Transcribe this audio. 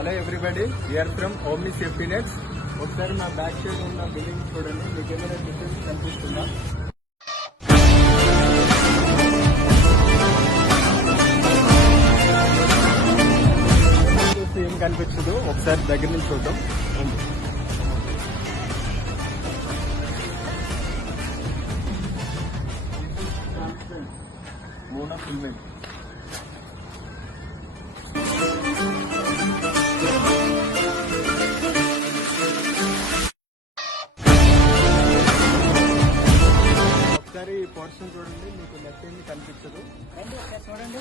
Hello everybody, we are from Omni Safety Nets. ఒకసారి మా back side ఉన్న బిల్డింగ్ చూడండి, మీకు ఏమైనా డిఫరెన్స్ కనిపిస్తుందా? ఏం కనిపించదు, ఒకసారి దగ్గర నుంచి చూద్దాం. మూన ఫిల్మింగ్ ఒకసారి ఈ పోర్షన్ చూడండి, మీకు లెఫ్ట్ ఏమి కనిపించదు. చూడండి.